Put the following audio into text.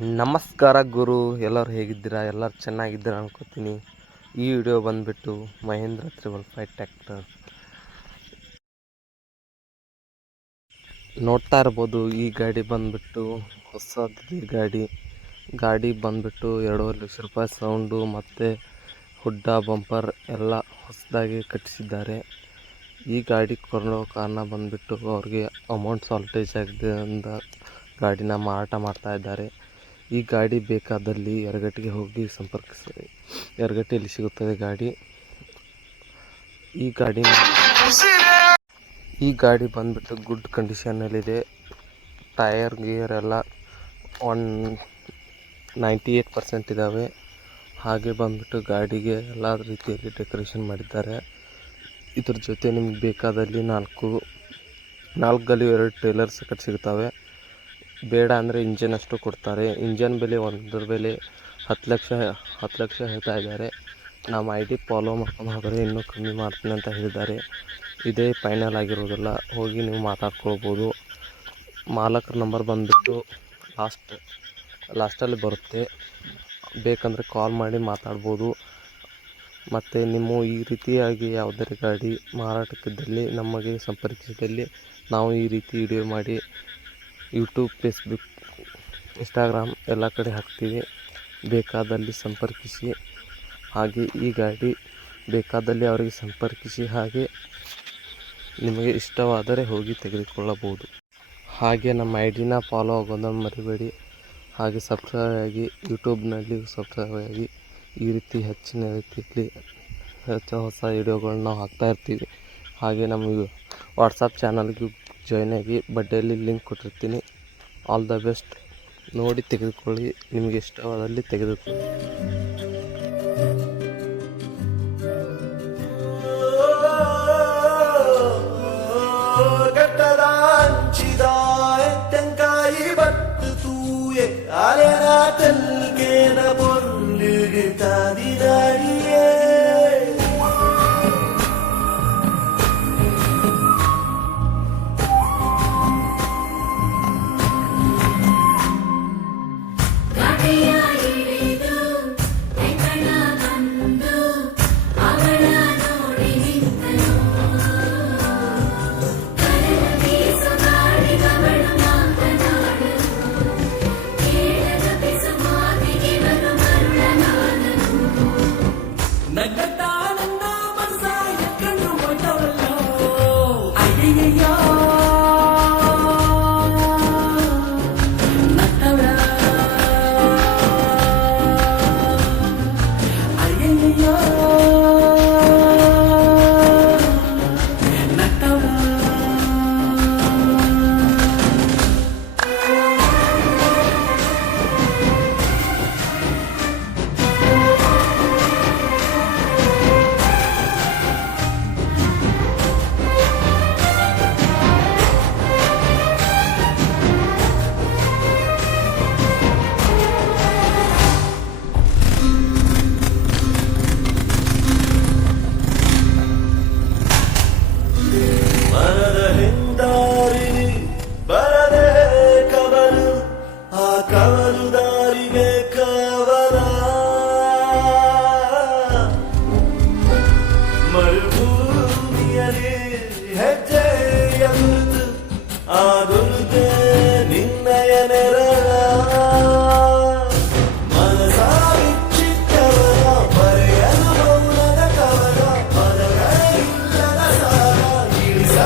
ನಮಸ್ಕಾರ ಗುರು, ಎಲ್ಲರೂ ಹೇಗಿದ್ದೀರಾ? ಎಲ್ಲರೂ ಚೆನ್ನಾಗಿದ್ದೀರಾ ಅನ್ಕೋತೀನಿ. ಈ ವಿಡಿಯೋ ಬಂದುಬಿಟ್ಟು ಮಹೇಂದ್ರ 315 ಟ್ರ್ಯಾಕ್ಟರ್ ನೋಡ್ತಾ ಇರ್ಬೋದು. ಈ ಗಾಡಿ ಬಂದುಬಿಟ್ಟು ಹೊಸದು ಗಾಡಿ ಬಂದುಬಿಟ್ಟು 2.5 ಲಕ್ಷ ರೂಪಾಯಿ ಸೌಂಡು ಮತ್ತು ಹುಡ್ಡ ಬಂಪರ್ ಎಲ್ಲ ಹೊಸದಾಗಿ ಕಟ್ಟಿಸಿದ್ದಾರೆ. ಈ ಗಾಡಿ ಕೊಳ್ಳೋ ಕಾರಣ ಬಂದುಬಿಟ್ಟು ಅವ್ರಿಗೆ ಅಮೌಂಟ್ ಶಾರ್ಟೇಜ್ ಆಗಿದ್ದರಿಂದ ಗಾಡಿನ ಮಾರಾಟ ಮಾಡ್ತಾ ಇದ್ದಾರೆ. ಈ ಗಾಡಿ ಬೇಕಾದಲ್ಲಿ ಯರಗಟ್ಟಿಗೆ ಹೋಗಿ ಸಂಪರ್ಕಿಸಿ. ಯರಗಟ್ಟಿಯಲ್ಲಿ ಸಿಗುತ್ತದೆ ಗಾಡಿ. ಈ ಗಾಡಿ ಬಂದುಬಿಟ್ಟು ಗುಡ್ ಕಂಡೀಷನ್ನಲ್ಲಿದೆ. ಟೈರ್ ಗೀರ್ ಎಲ್ಲ 98% ಇದ್ದಾವೆ. ಹಾಗೆ ಬಂದುಬಿಟ್ಟು ಗಾಡಿಗೆ ಎಲ್ಲ ರೀತಿಯಲ್ಲಿ ಡೆಕೋರೇಷನ್ ಮಾಡಿದ್ದಾರೆ. ಇದ್ರ ಜೊತೆ ನಿಮ್ಗೆ ಬೇಕಾದಲ್ಲಿ ನಾಲ್ಕು ಗಲ್ಲಿ 2 ಟ್ರೇಲರ್ ಸಕಟ್ ಸಿಗ್ತವೆ. ಬೇಡ ಅಂದರೆ ಇಂಜನ್ ಅಷ್ಟು ಕೊಡ್ತಾರೆ. ಇಂಜನ್ ಬೆಲೆ ಒಂದ್ರ ಬೆಲೆ 10 ಲಕ್ಷ ಹೇಳ್ತಾ ಇದ್ದಾರೆ. ನಮ್ಮ ID ಫಾಲೋ ಮಾಡ್ಕೊಂಡು ಹೋದರೆ ಇನ್ನೂ ಕಮ್ಮಿ ಮಾಡ್ತೀನಿ ಅಂತ ಹೇಳಿದ್ದಾರೆ. ಇದೇ ಫೈನಲ್ ಆಗಿರೋದಿಲ್ಲ, ಹೋಗಿ ನೀವು ಮಾತಾಡ್ಕೊಳ್ಬೋದು. ಮಾಲಕರ ನಂಬರ್ ಬಂದುಬಿಟ್ಟು ಲಾಸ್ಟಲ್ಲಿ ಬರುತ್ತೆ. ಬೇಕಂದರೆ ಕಾಲ್ ಮಾಡಿ ಮಾತಾಡ್ಬೋದು. ಮತ್ತು ನಿಮ್ಮ ಈ ರೀತಿಯಾಗಿ ಯಾವುದೇ ಗಾಡಿ ಮಾರಾಟಕ್ಕಿದ್ದಲ್ಲಿ ನಮಗೆ ಸಂಪರ್ಕಿಸಿದಲ್ಲಿ ನಾವು ಈ ರೀತಿ ವಿಡಿಯೋ ಮಾಡಿ ಯೂಟ್ಯೂಬ್, ಫೇಸ್ಬುಕ್, ಇನ್ಸ್ಟಾಗ್ರಾಮ್ ಎಲ್ಲ ಕಡೆ ಹಾಕ್ತೀವಿ. ಬೇಕಾದಲ್ಲಿ ಸಂಪರ್ಕಿಸಿ. ಹಾಗೆ ಈ ಗಾಡಿ ಬೇಕಾದಲ್ಲಿ ಅವರಿಗೆ ಸಂಪರ್ಕಿಸಿ. ಹಾಗೆ ನಿಮಗೆ ಇಷ್ಟವಾದರೆ ಹೋಗಿ ತೆಗೆದುಕೊಳ್ಳಬಹುದು. ಹಾಗೆ ನಮ್ಮ IDನ ಫಾಲೋ ಆಗೋದನ್ನು ಮರಿಬೇಡಿ. ಹಾಗೆ ಸಬ್ಸ್ಕ್ರೈಬ್ ಆಗಿ, ಯೂಟ್ಯೂಬ್ನಲ್ಲಿ ಸಬ್ಸ್ಕ್ರೈಬ್ ಆಗಿ. ಈ ರೀತಿ ಹೆಚ್ಚಿನ ರೀತಿಯಲ್ಲಿ ಹೊಸ ವಿಡಿಯೋಗಳನ್ನ ನಾವು ಹಾಕ್ತಾಯಿರ್ತೀವಿ. ಹಾಗೆ ನಮ್ಮ ವಾಟ್ಸಪ್ ಚಾನಲ್ಗೂ ಜಾಯ್ನ್ ಆಗಿ. ಬಡ್ಡೆಯಲ್ಲಿ ಲಿಂಕ್ ಕೊಟ್ಟಿರ್ತೀನಿ. All the best. ನೋಡಿ ತೆಗೆದುಕೊಳ್ಳಿ, ನಿಮಗೆ ಇಷ್ಟವಾದಲ್ಲಿ ತೆಗೆದುಕೊಳ್ಳಿ. ತೆಂಕಾಯಿ ಬತ್ತು ತೂಯೆ ಆಲೆನಾಥನ್